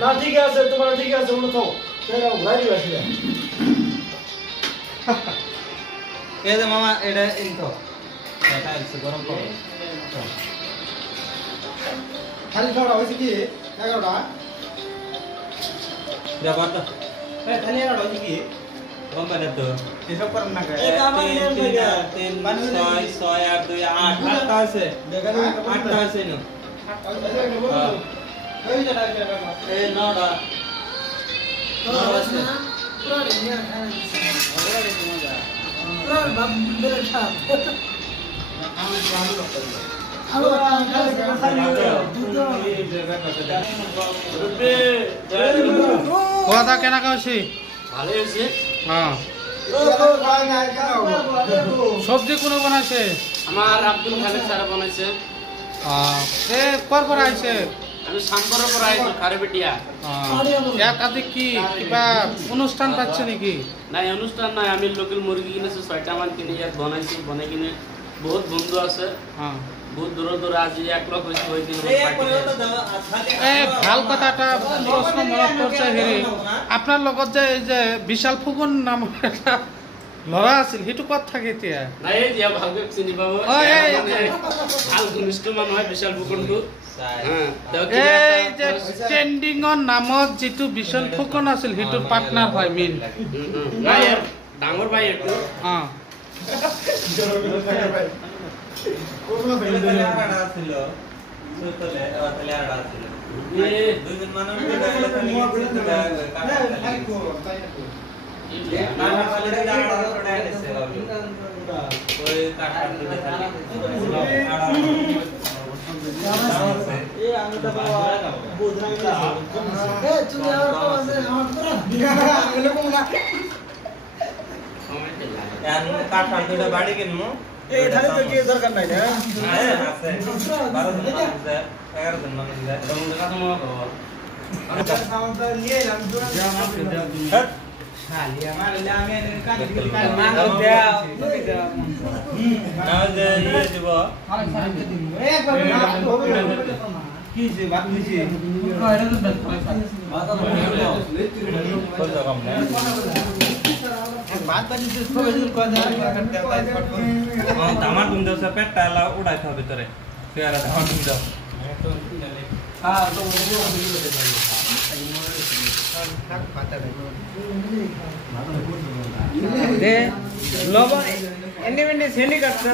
না ঠিক আছে তোমার ঠিক আছে ওটা তো ভারী বেশি এই যে মামা এটা ইনতো এটা আছে গরম করে খালি খাওয়া হইছে কি 11টা ব্যাপার তো এই খালি 11টা হইছে কি কম পারে তো এসব করেন না এই আমার 3 6 6 8 2 8 8টা আছে 8টা আছে না এই যে এই 9টা আছে কথা কেনা কাছে ভালো হয়েছে হ্যাঁ সবজি কোনো বানাইছে আমার আব্দুল খালেক স্যার বানাইছে এ কর পর আইছে আমি সাম্বরের পর আইছি খারেবেটিয়া ইয়াত আজি কি কিবা অনুষ্ঠান পাচ্ছে নাকি নাই অনুষ্ঠান নাই আমি লোকাল মুরগি কিনেছি 6টা মান কিনে ইয়াত বানাইছি বানাই কিনে বহুত বন্ধু আছে হ্যাঁ বহুত দূর দূর আজি 1 লাখ হইছে ওই দিন ভাল কথা এটা প্রশ্ন মনত করছে হেৰি আপনার লগত যে এই যে বিশাল ফুকন নাম এটা লৰা আছিল সেইটো কত থাকে এতিয়া নাই দিয়া ভালকে চিনি পাবো ভাল ঘনিষ্ঠ মানুহ হয় বিশাল ফুকনটো এই যে ট্ৰেন্ডিঙৰ নামত যিটো বিশাল ফুকন আছিল সেইটো পাৰ্টনাৰ হয় মেইন নাই ডাঙৰ ভাই এইটো হ্যাঁ কোন আড়া ছিল সুতলে তালে আড়া ছিল এই দুইজন মানুষ ওই কাটা দিতে খালি এই আমি তো বুধরাই এ তুমি আর তো আছে আমার এরকম না এন কাটা দুটো বাড়ি কিনমু এই থালি তো কি দরকার নাই না হ্যাঁ আছে 12 জন মানুষ যায় 11 জন মানুষ যায় তুমি কত মত হবে আমি সামানটা নিয়ে এলাম দুটো খালি আমার আমি এর কাজ দিই না দাও তুমি দাও না যে ইয়ে দিব একবার কি যে বাদ দিছি কয়টা তো বাদ কত কম না বাদ বাজি তো সবাই কয় করতে হয় আমার তুমি দাও পেটটা লা উড়াইতে হবে ভিতরে ফেরা আমার তুমি দাও হ্যাঁ তো লবণ এনে সেন্ডি কাটতে